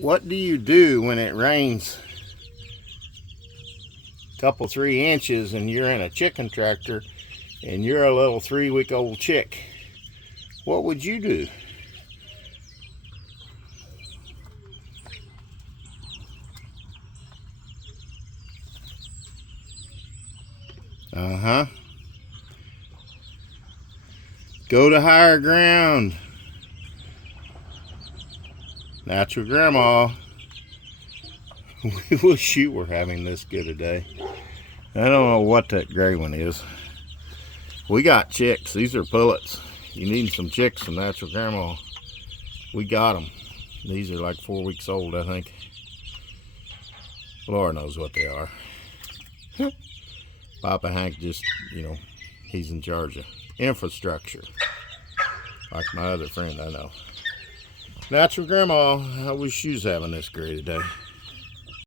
What do you do when it rains a couple 3 inches and you're in a chicken tractor and you're a little 3-week-old chick? What would you do? Go to higher ground. Natural grandma. We wish you were having this good a day. I don't know what that gray one is. We got chicks. These are pullets. You need some chicks from natural grandma. We got them. These are like 4 weeks old, I think. Lord knows what they are. Papa Hank just, he's in charge of infrastructure. Like my other friend I know. Natural grandma, I wish she was having this great today.